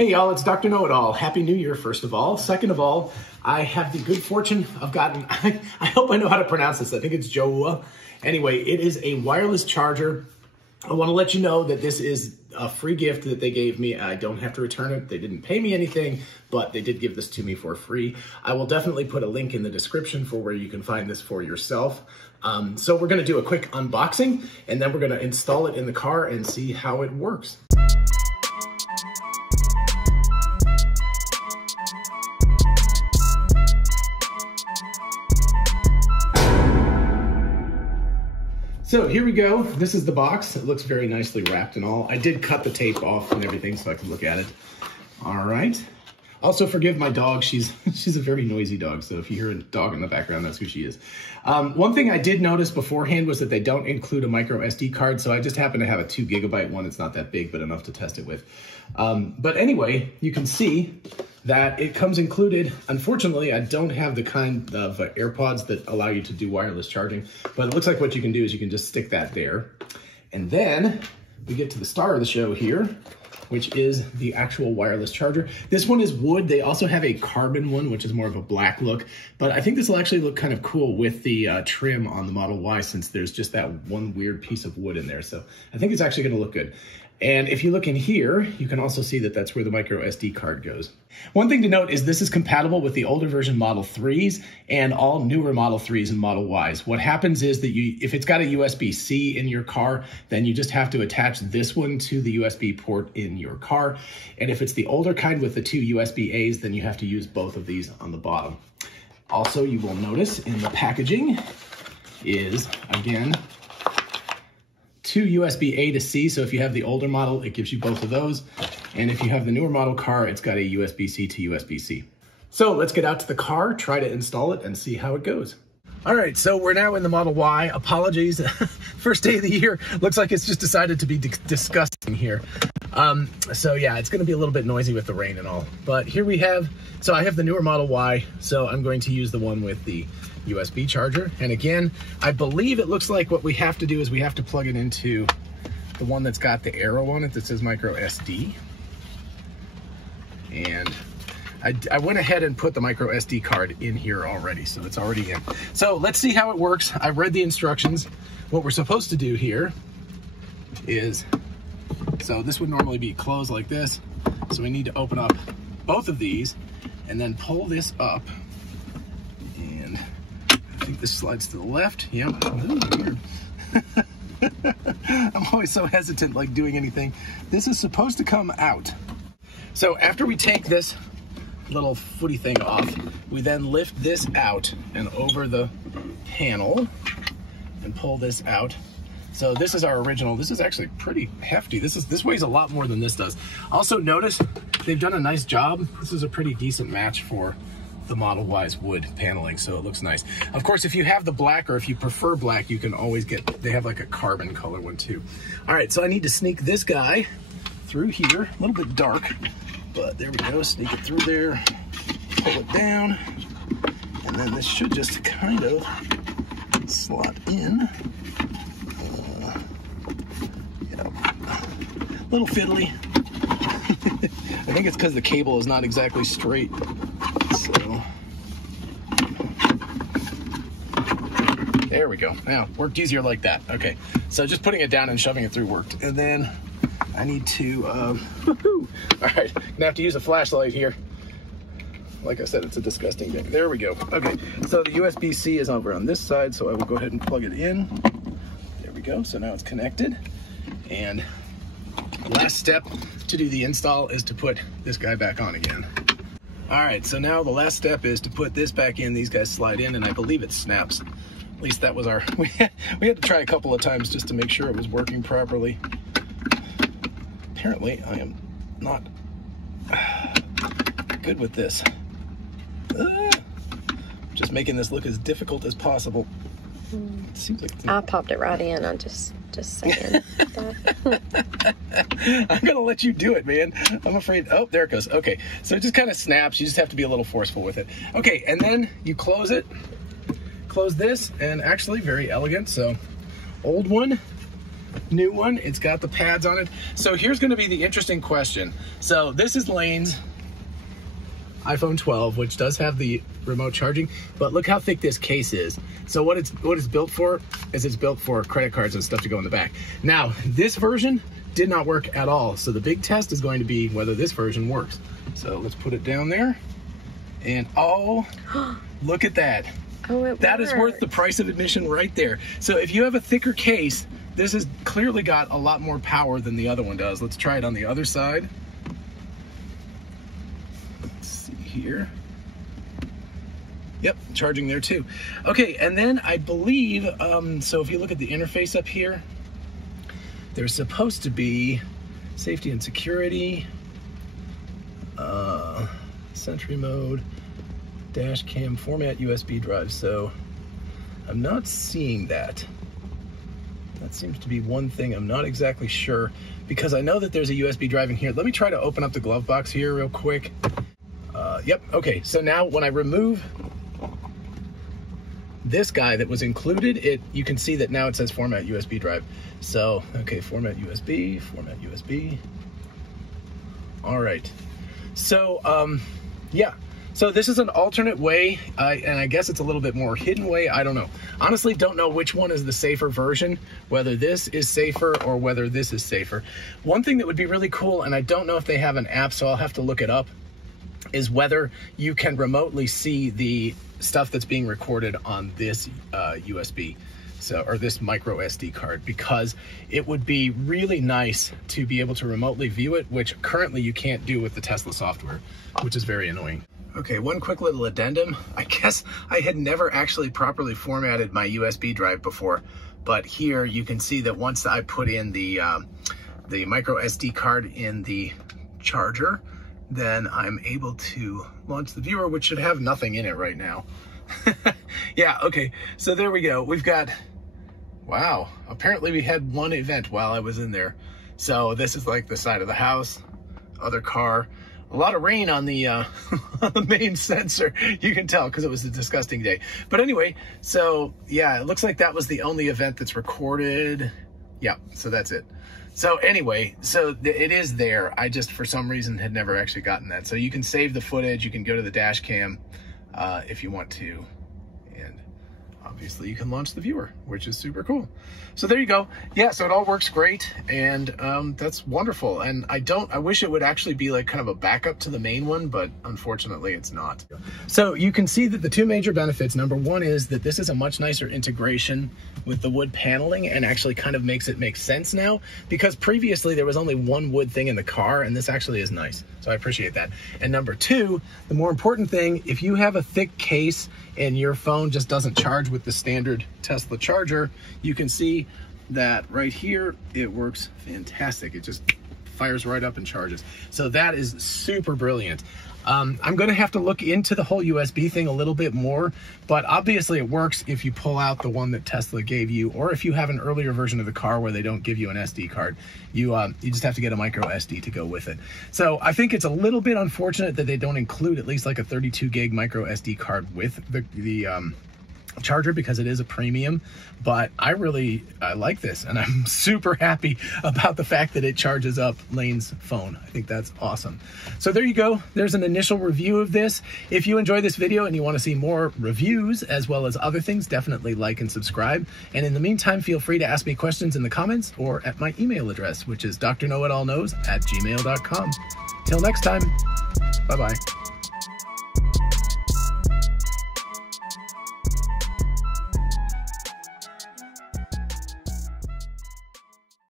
Hey y'all, it's Dr. Know-It-All. Happy New Year, first of all. Second of all, I have the good fortune of I hope I know how to pronounce this. I think it's Jowua. Anyway, it is a wireless charger. I want to let you know that this is a free gift that they gave me. I don't have to return it. They didn't pay me anything, but they did give this to me for free. I will definitely put a link in the description for where you can find this for yourself. So we're going to do a quick unboxing, and then we're going to install it in the car and see how it works. So here we go. This is the box. It looks very nicely wrapped and all. I did cut the tape off and everything so I can look at it. All right. Also forgive my dog. She's a very noisy dog. So if you hear a dog in the background, that's who she is. One thing I did notice beforehand was that they don't include a micro SD card. So I just happen to have a 2 GB one. It's not that big, but enough to test it with. But anyway, you can see that it comes included. Unfortunately, I don't have the kind of AirPods that allow you to do wireless charging, but it looks like what you can do is you can just stick that there. And then we get to the star of the show here, which is the actual wireless charger. This one is wood. They also have a carbon one, which is more of a black look, but I think this will actually look kind of cool with the trim on the Model Y, since there's just that one weird piece of wood in there. So I think it's actually gonna look good. And if you look in here, you can also see that that's where the micro SD card goes. One thing to note is this is compatible with the older version Model 3s and all newer Model 3s and Model Ys. What happens is that if it's got a USB-C in your car, then you just have to attach this one to the USB port in your car. And if it's the older kind with the 2 USB-As, then you have to use both of these on the bottom. Also, you will notice in the packaging is, again, 2 USB-A to C, so if you have the older model, it gives you both of those. And if you have the newer model car, it's got a USB-C to USB-C. So let's get out to the car, try to install it, and see how it goes. All right, so we're now in the Model Y. Apologies, first day of the year. Looks like it's just decided to be disgusting here. So yeah, it's gonna be a little bit noisy with the rain and all. But here we have, so I have the newer Model Y, so I'm going to use the one with the USB charger. And again, I believe it looks like what we have to do is we have to plug it into the one that's got the arrow on it that says micro SD. And I went ahead and put the micro SD card in here already, so it's already in. So let's see how it works. I've read the instructions. What we're supposed to do here is, so this would normally be closed like this. So we need to open up both of these and then pull this up. And I think this slides to the left. Yep. Ooh, weird. I'm always so hesitant like doing anything. This is supposed to come out. So after we take this little footy thing off, we then lift this out and over the panel and pull this out. So this is our original. This is actually pretty hefty. This weighs a lot more than this does. Also notice they've done a nice job. This is a pretty decent match for the Model Y's wood paneling, so it looks nice. Of course, if you have the black or if you prefer black, you can always get, they have like a carbon color one too. All right, so I need to sneak this guy through here, a little bit dark, but there we go, sneak it through there, pull it down, and then this should just kind of slot in. Yeah, a little fiddly. I think it's because the cable is not exactly straight. So there we go. Now, worked easier like that. Okay, so just putting it down and shoving it through worked. And then I need to, all right, gonna have to use a flashlight here. Like I said, it's a disgusting thing. There we go. Okay, so the USB-C is over on this side, so I will go ahead and plug it in. There we go, so now it's connected. And the last step to do the install is to put this guy back on again. All right, so now the last step is to put this back in. These guys slide in, and I believe it snaps. At least that was our, we had to try a couple of times just to make sure it was working properly. Apparently, I am not good with this. Just making this look as difficult as possible. It seems like I popped it right in. I'm just saying. I'm gonna let you do it, man. I'm afraid. Oh, there it goes. Okay, so it just kind of snaps. You just have to be a little forceful with it. Okay, and then you close it. Close this, and actually very elegant. So old one, new one. It's got the pads on it. So here's going to be the interesting question. So this is Lane's iPhone 12, which does have the remote charging, but look how thick this case is. So what it's built for is it's built for credit cards and stuff to go in the back. Now, this version did not work at all. So the big test is going to be whether this version works. So let's put it down there. And oh, look at that. Oh, that is worth the price of admission right there. So if you have a thicker case, this has clearly got a lot more power than the other one does. Let's try it on the other side. Let's see here. Yep, charging there too. Okay, and then I believe, so if you look at the interface up here, there's supposed to be safety and security, sentry mode, dash cam, format USB drive. So I'm not seeing that. That seems to be one thing I'm not exactly sure, because I know that there's a USB drive in here. Let me try to open up the glove box here real quick. Yep, okay, so now when I remove this guy that was included, you can see that now it says format USB drive. So, okay, format USB. All right. So, yeah. So this is an alternate way, and I guess it's a little bit more hidden way. I don't know. Honestly, don't know which one is the safer version, whether this is safer or whether this is safer. One thing that would be really cool, and I don't know if they have an app, so I'll have to look it up, is whether you can remotely see the stuff that's being recorded on this USB, or this micro SD card, because it would be really nice to be able to remotely view it, which currently you can't do with the Tesla software, which is very annoying. Okay, one quick little addendum. I guess I had never actually properly formatted my USB drive before, but here you can see that once I put in the micro SD card in the charger, then I'm able to launch the viewer, which should have nothing in it right now. Yeah, okay, so there we go. We've got, wow, apparently we had one event while I was in there. So this is like the side of the house, other car, a lot of rain on the, on the main sensor. You can tell because it was a disgusting day. But anyway, so yeah, it looks like that was the only event that's recorded. Yeah, so that's it. So anyway, so it is there. I just, for some reason, had never actually gotten that. So you can save the footage. You can go to the dash cam if you want to. And obviously you can launch the viewer, which is super cool. So there you go. Yeah, so it all works great. And that's wonderful. And I wish it would actually be like kind of a backup to the main one, but unfortunately it's not. So you can see that the two major benefits, number one is that this is a much nicer integration with the wood paneling, and actually kind of makes it make sense now, because previously there was only one wood thing in the car, and this actually is nice. So I appreciate that. And number two, the more important thing, if you have a thick case and your phone just doesn't charge with the standard Tesla charger, you can see that right here, it works fantastic. It just fires right up and charges. So that is super brilliant. I'm going to have to look into the whole USB thing a little bit more, but obviously it works if you pull out the one that Tesla gave you, or if you have an earlier version of the car where they don't give you an SD card. You just have to get a micro SD to go with it. So I think it's a little bit unfortunate that they don't include at least like a 32 gig micro SD card with the charger, because it is a premium. But I like this, and I'm super happy about the fact that it charges up Lane's phone. I think that's awesome. So there you go. There's an initial review of this. If you enjoy this video and you want to see more reviews as well as other things, definitely like and subscribe. And in the meantime, feel free to ask me questions in the comments or at my email address, which is DrKnowItAllKnows@gmail.com. Till next time, bye-bye.